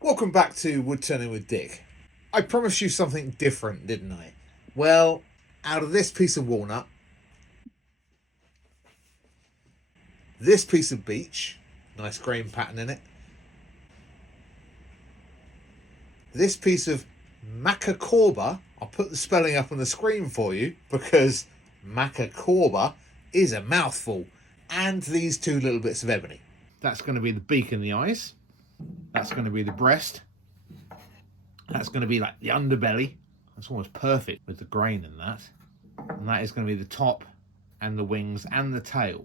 Welcome back to Woodturning with Dick. I promised you something different, didn't I? Well, out of this piece of walnut, this piece of beech, nice grain pattern in it, this piece of Macacauba, I'll put the spelling up on the screen for you because Macacauba is a mouthful, and these two little bits of ebony. That's going to be the beak and the eyes. That's going to be the breast. That's going to be like the underbelly. That's almost perfect with the grain in that. And that is going to be the top and the wings and the tail.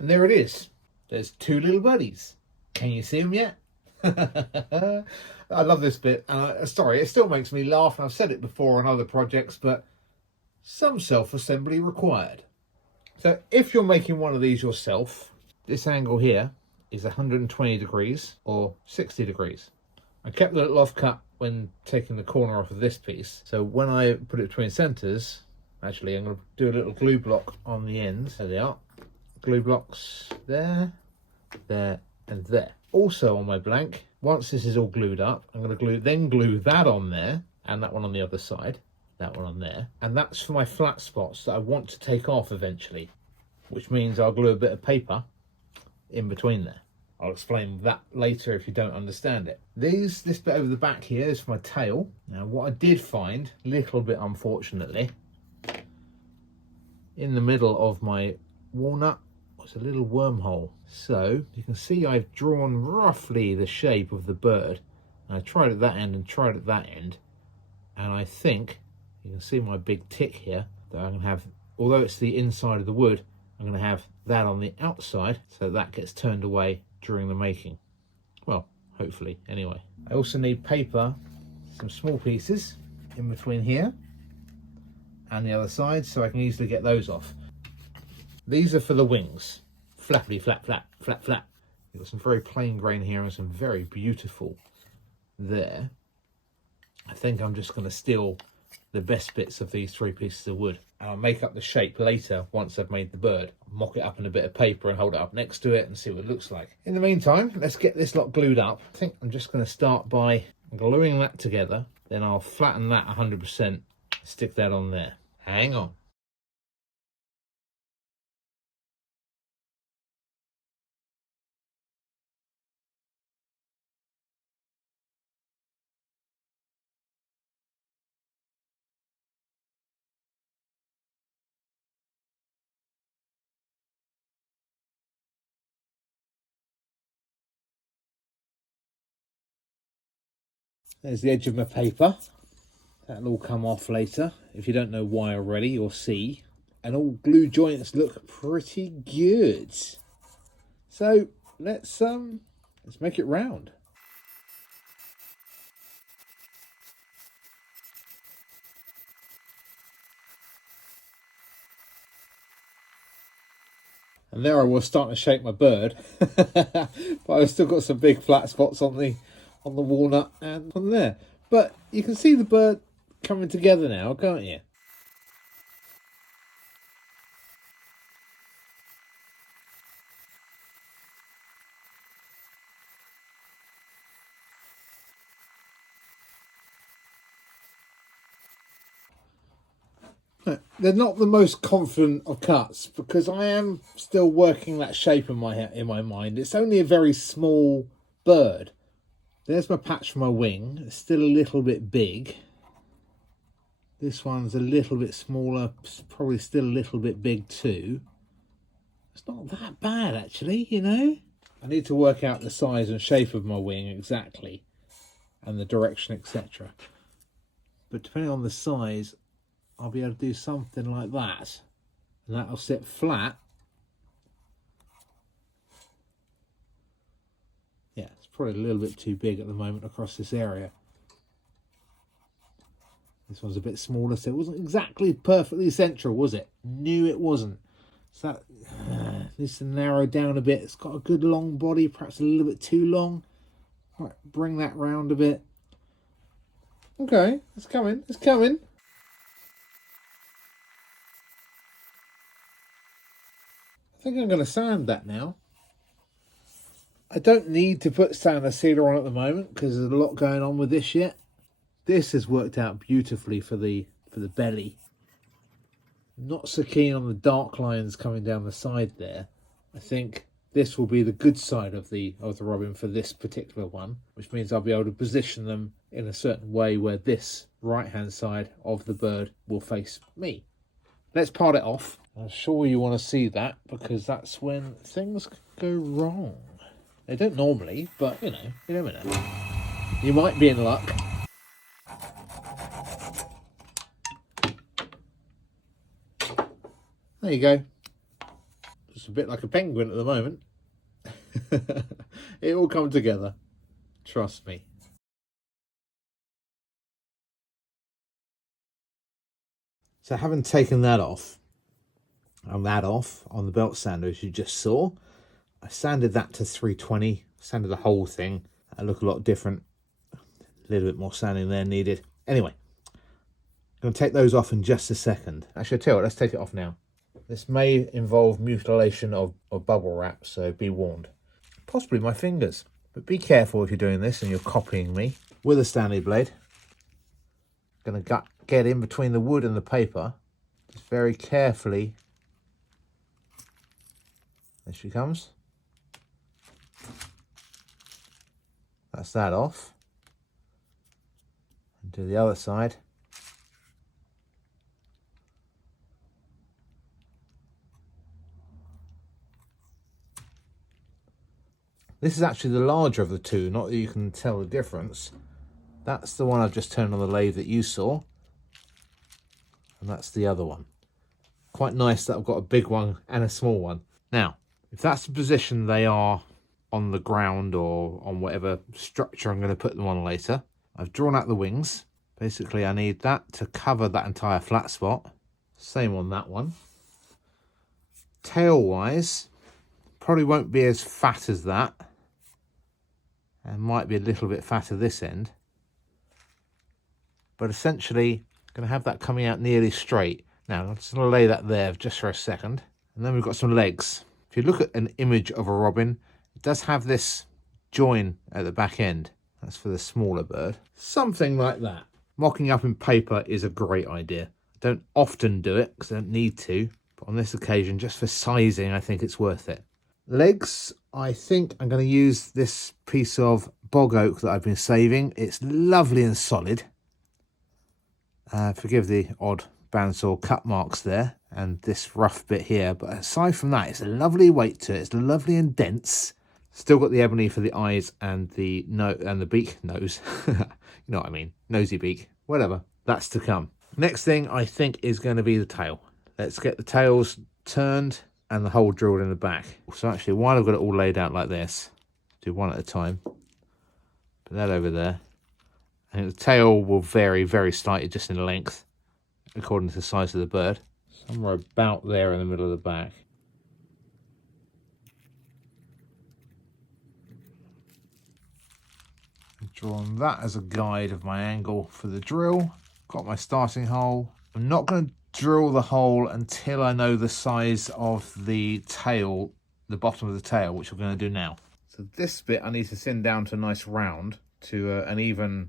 And there it is. There's two little buddies. Can you see them yet? I love this bit. Sorry, it still makes me laugh. I've said it before on other projects, but some self-assembly required. So if you're making one of these yourself, this angle here is 120 degrees or 60 degrees. I kept the little offcut when taking the corner off of this piece. So when I put it between centres, actually I'm going to do a little glue block on the ends. There they are. Glue blocks there, there and there. Also on my blank, once this is all glued up, I'm going to glue that on there and that one on the other side, that one on there. And that's for my flat spots that I want to take off eventually, which means I'll glue a bit of paper in between there. I'll explain that later if you don't understand it. This bit over the back here is for my tail. Now what I did find, a little bit unfortunately, in the middle of my walnut was a little wormhole. So you can see I've drawn roughly the shape of the bird. And I tried at that end and tried at that end. And I think you can see my big tick here that I'm going to have, although it's the inside of the wood, I'm going to have that on the outside so that gets turned away during the making. Well, hopefully, anyway. I also need paper, some small pieces in between here and the other side so I can easily get those off. These are for the wings. Flappity flap flap flap flap. You've got some very plain grain here and some very beautiful there. I think I'm just going to steal the best bits of these three pieces of wood. And I'll make up the shape later once I've made the bird. Mock it up in a bit of paper and hold it up next to it and see what it looks like. In the meantime, let's get this lot glued up. I think I'm just going to start by gluing that together. Then I'll flatten that 100%, stick that on there. Hang on. There's the edge of my paper. That'll all come off later. If you don't know why already, you'll see. And all glue joints look pretty good. So let's make it round. And there I was starting to shape my bird, but I've still got some big flat spots on the walnut and on there. But you can see the bird coming together now, can't you? They're not the most confident of cuts because I am still working that shape in my mind. It's only a very small bird. There's my patch for my wing. It's still a little bit big. This one's a little bit smaller, probably still a little bit big too. It's not that bad actually, you know. I need to work out the size and shape of my wing exactly and the direction, etc. But depending on the size, I'll be able to do something like that. And that'll sit flat. Yeah, it's probably a little bit too big at the moment across this area. This one's a bit smaller, so it wasn't exactly perfectly central, was it? Knew it wasn't. So that needs to narrow down a bit. It's got a good long body, perhaps a little bit too long. Right, bring that round a bit. Okay, it's coming, it's coming. I think I'm going to sand that now. I don't need to put sand sealer on at the moment because there's a lot going on with this yet. This has worked out beautifully for the belly. Not so keen on the dark lines coming down the side there. I think this will be the good side of the robin for this particular one, which means I'll be able to position them in a certain way where this right hand side of the bird will face me. Let's part it off. I'm sure you want to see that because that's when things go wrong. They don't normally, but you never know. You might be in luck. There you go. Just a bit like a penguin at the moment. It will come together. Trust me. So having taken that off, and that off on the belt sander as you just saw, I sanded that to 320, sanded the whole thing. That looked a lot different. A little bit more sanding there needed. Anyway, I'm going to take those off in just a second. Actually, I'll tell you what, let's take it off now. This may involve mutilation of bubble wrap, so be warned. Possibly my fingers, but be careful if you're doing this and you're copying me. With a Stanley blade, going to get in between the wood and the paper, just very carefully. There she comes. That's that off. And do the other side. This is actually the larger of the two, not that you can tell the difference. That's the one I've just turned on the lathe that you saw. And that's the other one. Quite nice that I've got a big one and a small one. Now, if that's the position they are on the ground or on whatever structure I'm going to put them on later, I've drawn out the wings. Basically, I need that to cover that entire flat spot. Same on that one. Tail-wise, probably won't be as fat as that. And might be a little bit fatter this end. But essentially, going to have that coming out nearly straight. Now, I'm just going to lay that there just for a second. And then we've got some legs. If you look at an image of a robin, it does have this join at the back end. That's for the smaller bird. Something like that. Mocking up in paper is a great idea. I don't often do it because I don't need to. But on this occasion, just for sizing, I think it's worth it. Legs, I think I'm going to use this piece of bog oak that I've been saving. It's lovely and solid. Forgive the odd bandsaw cut marks there and this rough bit here, but aside from that, it's a lovely weight to it. It's lovely and dense. Still got the ebony for the eyes and the beak nose. You know what I mean? Nosy beak, whatever. That's to come. Next thing I think is going to be the tail. Let's get the tails turned and the hole drilled in the back. So actually, while I've got it all laid out like this, do one at a time. Put that over there. And the tail will vary very slightly just in length, according to the size of the bird. Somewhere about there in the middle of the back. I've drawn that as a guide of my angle for the drill. Got my starting hole. I'm not going to drill the hole until I know the size of the tail, the bottom of the tail, which I'm going to do now. So this bit I need to thin down to a nice round, to an even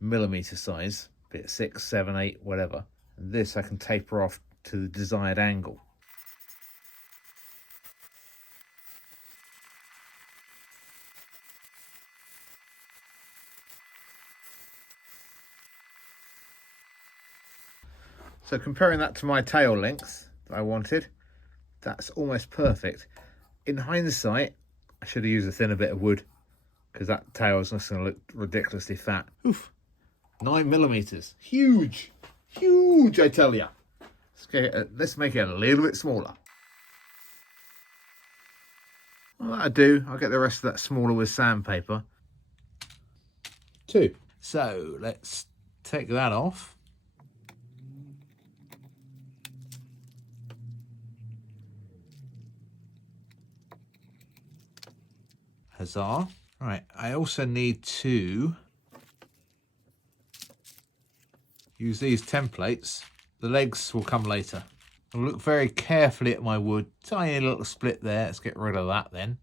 millimetre size, bit 6, 7, 8, whatever. And this I can taper off to the desired angle. So comparing that to my tail length that I wanted, that's almost perfect. In hindsight, I should have used a thinner bit of wood because that tail is just going to look ridiculously fat. Oof, 9 millimeters, huge, huge, I tell you. Let's make it a little bit smaller. Well, that'll do. I'll get the rest of that smaller with sandpaper. 2. So let's take that off. Huzzah. Right, I also need to use these templates. The legs will come later. I'll look very carefully at my wood. Tiny little split there. Let's get rid of that then.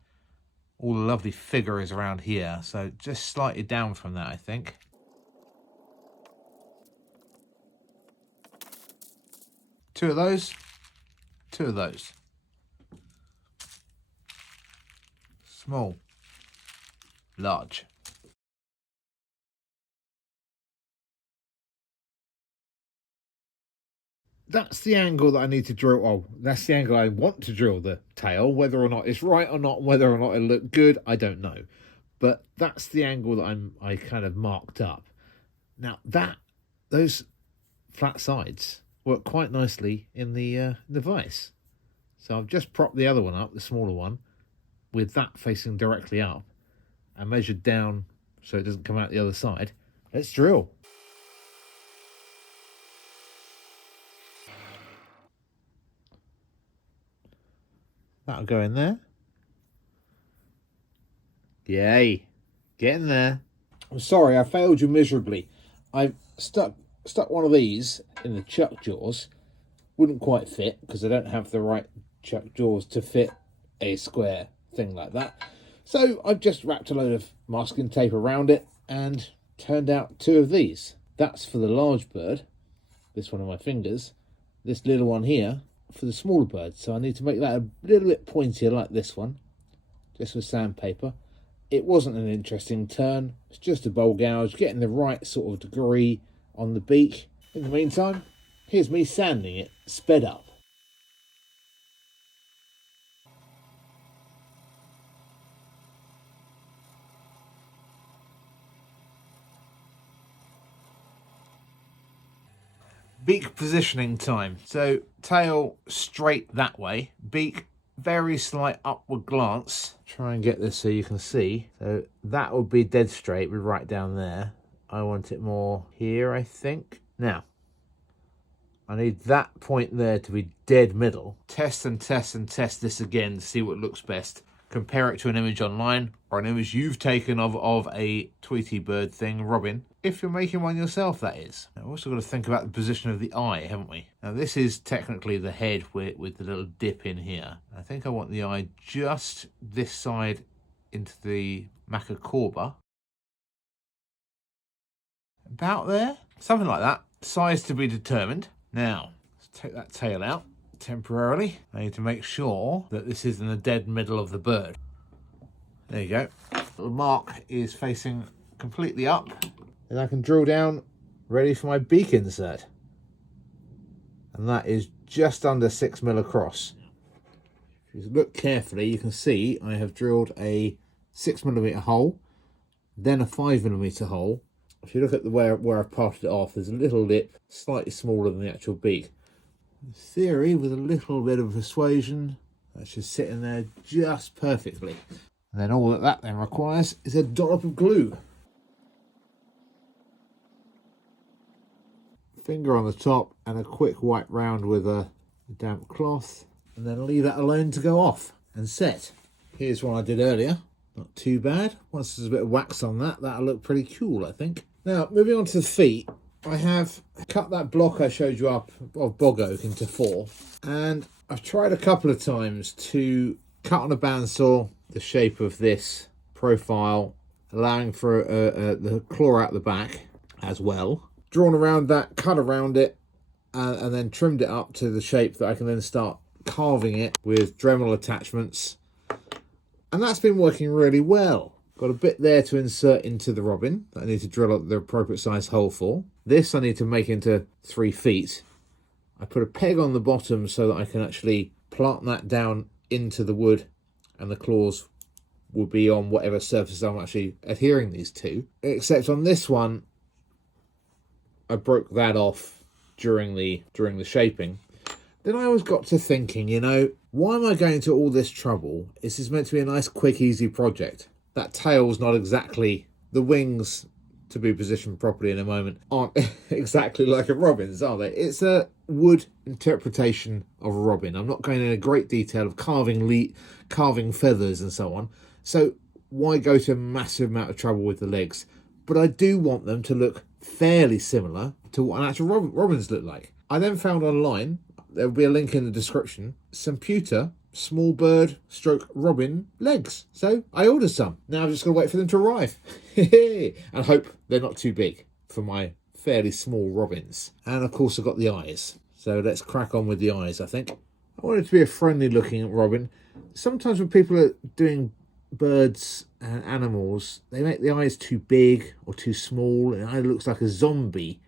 All the lovely figure is around here. So just slightly down from that, I think. Two of those. Two of those. Small. Large. That's the angle that I need to drill. Oh, that's the angle I want to drill the tail. Whether or not it's right or not, whether or not it'll look good, I don't know. But that's the angle that I kind of marked up. Now those flat sides work quite nicely in the vise. So I've just propped the other one up, the smaller one, with that facing directly up, and measured down so it doesn't come out the other side. Let's drill. That'll go in there. Yay. Getting there. I'm sorry, I failed you miserably. I stuck one of these in the chuck jaws. Wouldn't quite fit because I don't have the right chuck jaws to fit a square thing like that. So I've just wrapped a load of masking tape around it and turned out two of these. That's for the large bird, this one on my fingers. This little one here for the smaller bird. So I need to make that a little bit pointier like this one, just with sandpaper. It wasn't an interesting turn. It's just a bowl gouge, getting the right sort of degree on the beak. In the meantime, here's me sanding it, sped up. Beak positioning time. So tail straight that way, beak very slight upward glance. Try and get this so you can see. So that would be dead straight, we're right down there. I want it more here, I think. Now, I need that point there to be dead middle. Test and test and test this again to see what looks best. Compare it to an image online or an image you've taken of a Tweety bird thing, robin. If you're making one yourself, that is. Now, we've also got to think about the position of the eye, haven't we? Now, this is technically the head with the little dip in here. I think I want the eye just this side into the Macacauba. About there. Something like that. Size to be determined. Now, let's take that tail out temporarily. I need to make sure that this is in the dead middle of the bird. There you go. The mark is facing completely up. And I can drill down, ready for my beak insert. And that is just under 6mm across. If you look carefully, you can see I have drilled a 6mm hole, then a 5mm hole. If you look at the where I've parted it off, there's a little lip, slightly smaller than the actual beak. In theory, with a little bit of persuasion, that should sit in there just perfectly. And then all that then requires is a dollop of glue. Finger on the top and a quick wipe round with a damp cloth, and then leave that alone to go off and set. Here's one I did earlier. Not too bad. Once there's a bit of wax on that, that'll look pretty cool, I think. Now, moving on to the feet, I have cut that block I showed you up of Bog Oak into 4, and I've tried a couple of times to cut on a bandsaw the shape of this profile, allowing for the claw out the back as well. Drawn around that, cut around it, and then trimmed it up to the shape that I can then start carving it with Dremel attachments. And that's been working really well. Got a bit there to insert into the robin that I need to drill out the appropriate size hole for. This I need to make into 3 feet. I put a peg on the bottom so that I can actually plant that down into the wood, and the claws will be on whatever surface I'm actually adhering these to. Except on this one, I broke that off during the shaping. Then I always got to thinking, you know, why am I going to all this trouble? This is meant to be a nice, quick, easy project. That tail's not exactly, the wings, to be positioned properly in a moment, aren't exactly like a robin's, are they? It's a wood interpretation of a robin. I'm not going into great detail of carving feathers and so on. So why go to a massive amount of trouble with the legs? But I do want them to look fairly similar to what an actual robins look like. I then found online, there will be a link in the description, some pewter small bird stroke robin legs. So I ordered some. Now I'm just going to wait for them to arrive. And hope they're not too big for my fairly small robins. And of course I've got the eyes. So let's crack on with the eyes, I think. I want it to be a friendly looking robin. Sometimes when people are doing birds and animals, they make the eyes too big or too small, and it either looks like a zombie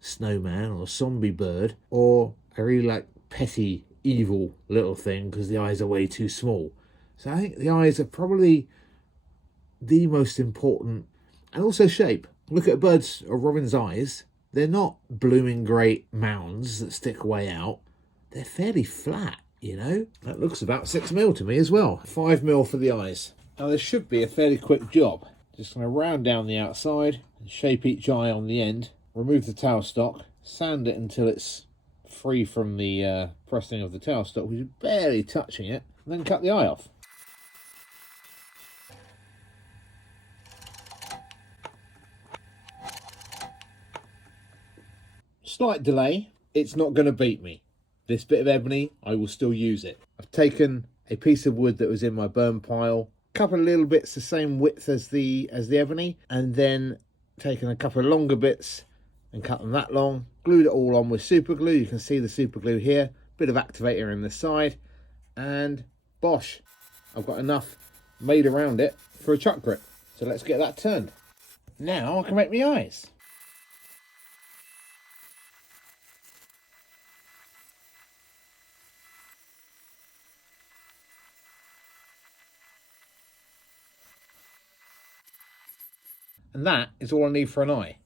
snowman or a zombie bird, or a really like petty evil little thing because the eyes are way too small. So I think the eyes are probably the most important, and also shape. Look at a bird's or robin's eyes. They're not blooming great mounds that stick way out. They're fairly flat, you know. That looks about 6mm to me as well. 5mm for the eyes. Now this should be a fairly quick job. Just going to round down the outside and shape each eye on the end. Remove the tailstock, sand it until it's free from the pressing of the tailstock, which is barely touching it, and then cut the eye off. Slight delay, it's not going to beat me. This bit of ebony, I will still use it. I've taken a piece of wood that was in my burn pile, a couple of little bits the same width as the ebony, and then taken a couple of longer bits and cut them that long, glued it all on with super glue. You can see the super glue here, bit of activator in the side, and bosh, I've got enough made around it for a chuck grip. So let's get that turned. Now I can make my eyes. And that is all I need for an eye.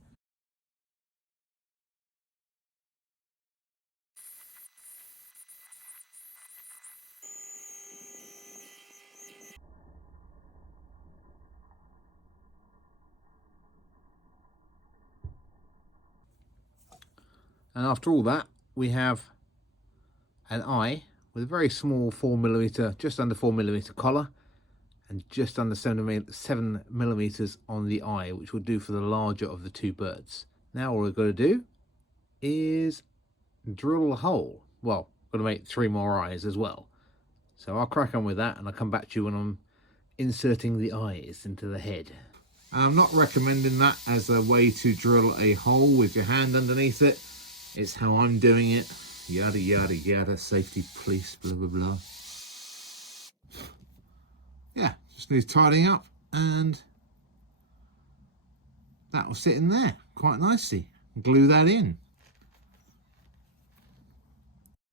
And after all that, we have an eye with a very small 4mm, just under 4mm collar, and just under 7mm on the eye, which will do for the larger of the two birds. Now all we've got to do is drill a hole. Well, I'm going to make 3 more eyes as well. So I'll crack on with that, and I'll come back to you when I'm inserting the eyes into the head. I'm not recommending that as a way to drill a hole with your hand underneath it. It's how I'm doing it. Yada, yada, yada. Safety, police, blah, blah, blah. Yeah, just needs tidying up, and that will sit in there quite nicely. Glue that in.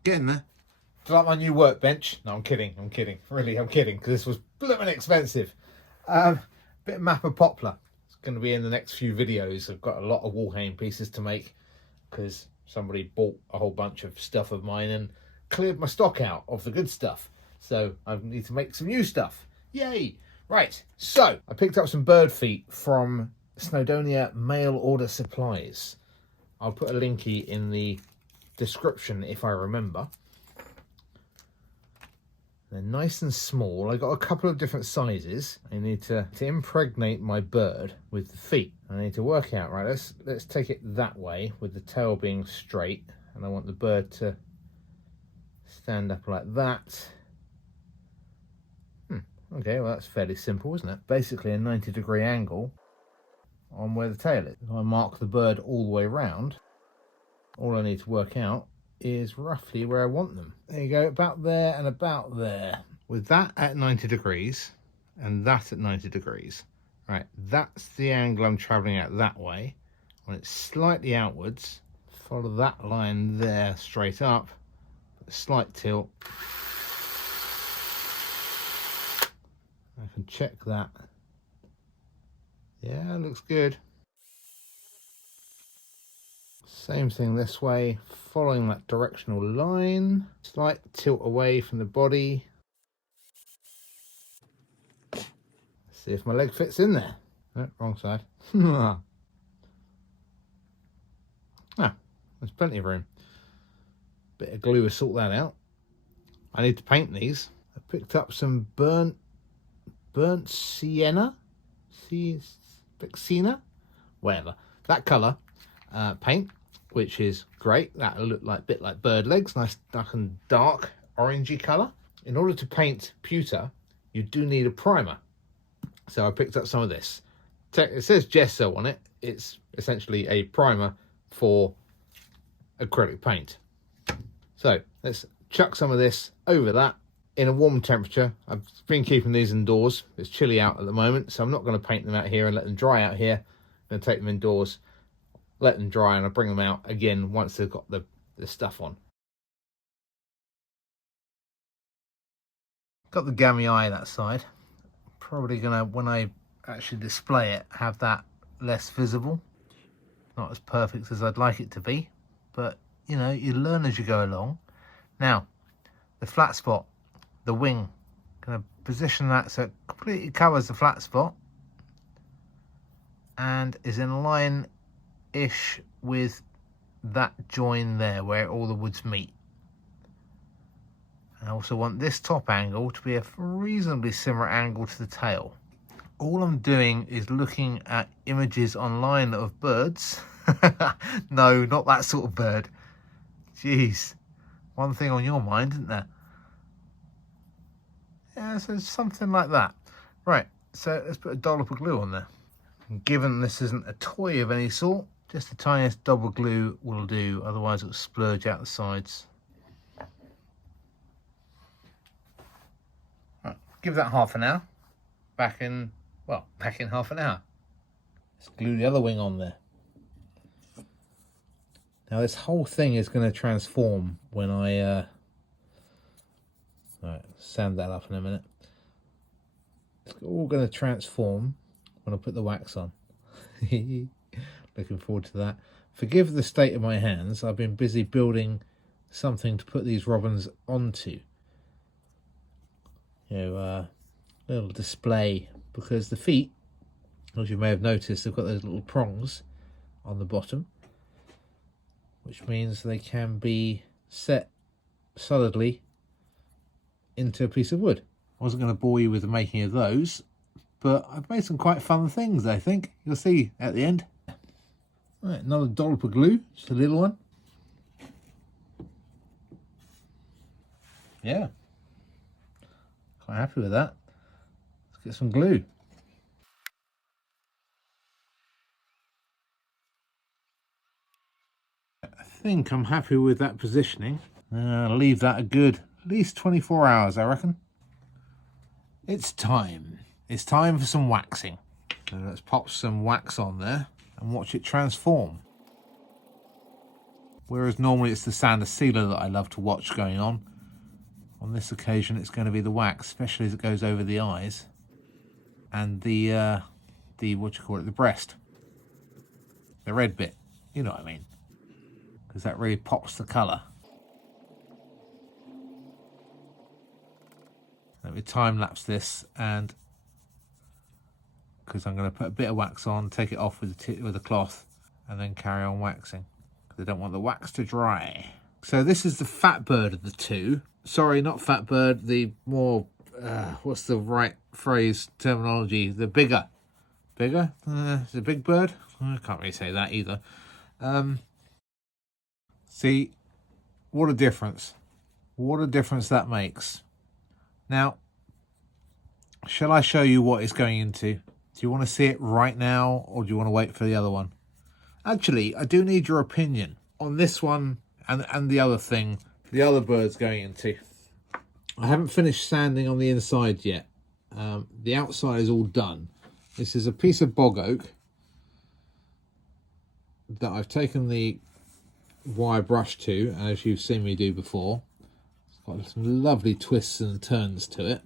Getting there. Do you like my new workbench? No, I'm kidding. Really, I'm kidding, because this was blooming expensive. Bit of map of poplar. It's going to be in the next few videos. I've got a lot of wall hanging pieces to make because somebody bought a whole bunch of stuff of mine and cleared my stock out of the good stuff. So I need to make some new stuff. Yay! Right, so I picked up some bird feet from Snowdonia Mail Order Supplies. I'll put a linky in the description if I remember. They're nice and small. I got a couple of different sizes. I need to impregnate my bird with the feet. I need to work out, right, let's take it that way with the tail being straight, and I want the bird to stand up like that. Okay, well that's fairly simple, isn't it? Basically a 90-degree angle on where the tail is. If I mark the bird all the way around, all I need to work out is roughly where I want them. There you go, about there and about there. With that at 90 degrees and that at 90 degrees, right, that's the angle I'm traveling at that way. When it's slightly outwards, follow that line there straight up, a slight tilt. I can check that. Yeah, looks good. Same thing this way, following that directional line. Slight tilt away from the body. Let's see if my leg fits in there. No, wrong side. Ah, there's plenty of room. Bit of glue to sort that out. I need to paint these. I picked up some burnt Burnt Sienna, Sienna, whatever, that colour paint, which is great. That'll look like a bit like bird legs, nice dark orangey colour. In order to paint pewter, you do need a primer. So I picked up some of this. It says gesso on it. It's essentially a primer for acrylic paint. So let's chuck some of this over that in a warm temperature. I've been keeping these indoors. It's chilly out at the moment, so I'm not going to paint them out here and let them dry out here. I'm going to take them indoors, let them dry, and I'll bring them out again once they've got the stuff on. Got the gammy eye that side. Probably gonna, when I actually display it, have that less visible. Not as perfect as I'd like it to be, but you know, you learn as you go along. Now, the flat spot, the wing, gonna position that so it completely covers the flat spot and is in line-ish with that join there where all the woods meet. I also want this top angle to be a reasonably similar angle to the tail. All I'm doing is looking at images online of birds. No, not that sort of bird. Jeez, one thing on your mind, isn't there? Yeah, so something like that. Right, so let's put a dollop of glue on there. And given this isn't a toy of any sort, just the tiniest dab of glue will do, otherwise it'll splurge out the sides. Give that half an hour. Back in half an hour. Let's glue the other wing on there. Now this whole thing is going to transform when I sand that up in a minute. It's all going to transform when I put the wax on. Looking forward to that. Forgive the state of my hands. I've been busy building something to put these robins onto. You know, little display, because the feet, as you may have noticed, they've got those little prongs on the bottom, which means they can be set solidly into a piece of wood. I wasn't going to bore you with the making of those, but I've made some quite fun things, I think. You'll see at the end. Right, another dollop of glue, just a little one. Yeah. Quite happy with that. Let's get some glue. I think I'm happy with that positioning. I'll leave that a good at least 24 hours, I reckon. It's time. It's time for some waxing. So let's pop some wax on there and watch it transform. Whereas normally it's the sander sealer that I love to watch going on this occasion it's going to be the wax, especially as it goes over the eyes and the what you call it, the breast, the red bit, you know what I mean, because that really pops the colour. Let me time lapse this, and because I'm going to put a bit of wax on, take it off with a cloth, and then carry on waxing because I don't want the wax to dry. So this is the fat bird of the two. Sorry, not fat bird, the more, what's the right phrase, terminology? The bigger. Bigger? Is it a big bird? I can't really say that either. See, what a difference. What a difference that makes. Now, shall I show you what it's going into? Do you want to see it right now, or do you want to wait for the other one? Actually, I do need your opinion on this one and the other thing, the other bird's going into. I haven't finished sanding on the inside yet. The outside is all done. This is a piece of bog oak that I've taken the wire brush to, as you've seen me do before. It's got some lovely twists and turns to it.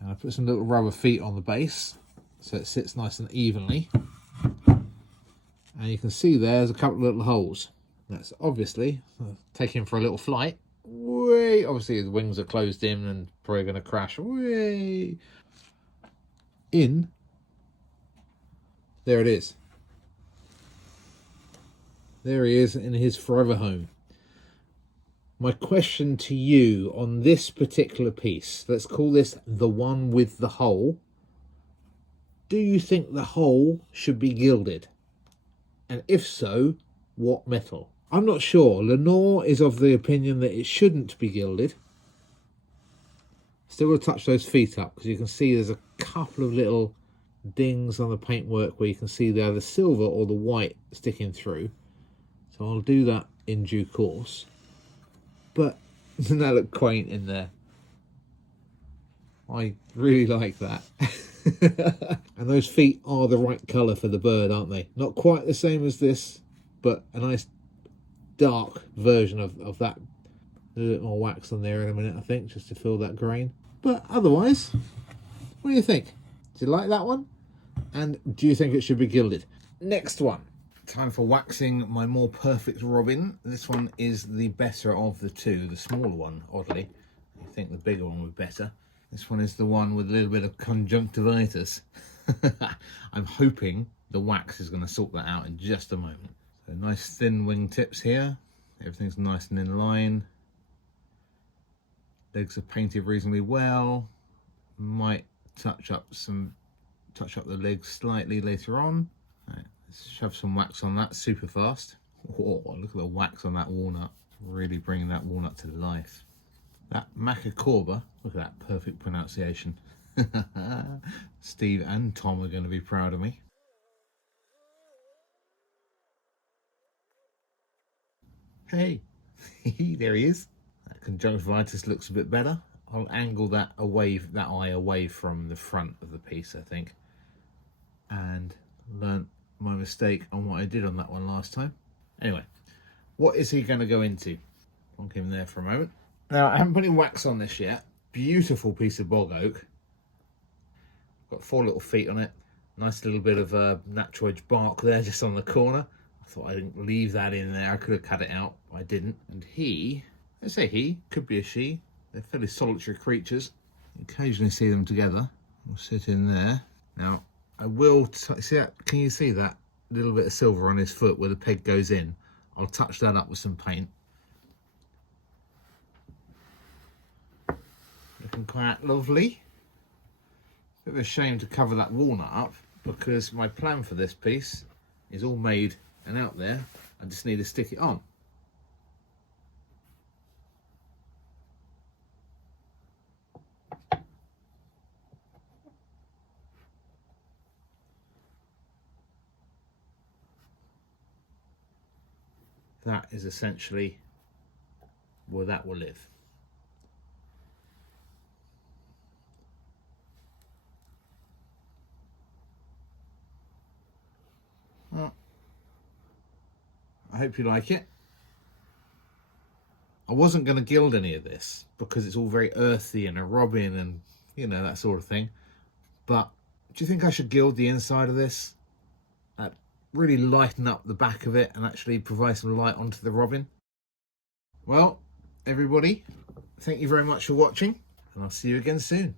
And I put some little rubber feet on the base so it sits nice and evenly. And you can see there's a couple of little holes. That's obviously taking for a little flight. Way, obviously the wings are closed in and probably going to crash. Way in. There it is. There he is in his forever home. My question to you on this particular piece, let's call this the one with the hole. Do you think the hole should be gilded? And if so, what metal? I'm not sure. Lenore is of the opinion that it shouldn't be gilded. Still going to touch those feet up because you can see there's a couple of little dings on the paintwork where you can see the either silver or the white sticking through. So I'll do that in due course. But doesn't that look quaint in there? I really like that. And those feet are the right colour for the bird, aren't they? Not quite the same as this, but a nice dark version of that. A bit more wax on there in a minute, I think, just to fill that grain. But otherwise, what do you think? Do you like that one? And do you think it should be gilded? Next one. Time for waxing my more perfect robin. This one is the better of the two, the smaller one, oddly. I think the bigger one would be better. This one is the one with a little bit of conjunctivitis. I'm hoping the wax is going to sort that out in just a moment. So nice thin wing tips here. Everything's nice and in line. Legs are painted reasonably well. Might touch up the legs slightly later on. Right, let's shove some wax on that super fast. Oh, look at the wax on that walnut. Really bringing that walnut to life. That Macacauba, look at that perfect pronunciation. Steve and Tom are going to be proud of me. Hey, there he is. That conjunctivitis looks a bit better. I'll angle that eye away from the front of the piece, I think. And learnt my mistake on what I did on that one last time. Anyway, what is he going to go into? Plonk him there for a moment. Now, I haven't put any wax on this yet. Beautiful piece of bog oak. Got 4 little feet on it. Nice little bit of natural edge bark there just on the corner. I thought I didn't leave that in there. I could have cut it out. I didn't. And he, let's say he, could be a she. They're fairly solitary creatures. You occasionally see them together. We'll sit in there. Now, I will, see that? Can you see that little bit of silver on his foot where the peg goes in? I'll touch that up with some paint. Looking quite lovely. Bit of a shame to cover that walnut up because my plan for this piece is all made and out there. I just need to stick it on. That is essentially where that will live. Well, I hope you like it. I wasn't going to gild any of this because it's all very earthy and a robin and, you know, that sort of thing. But do you think I should gild the inside of this? That really lighten up the back of it and actually provide some light onto the robin? Well, everybody, thank you very much for watching, and I'll see you again soon.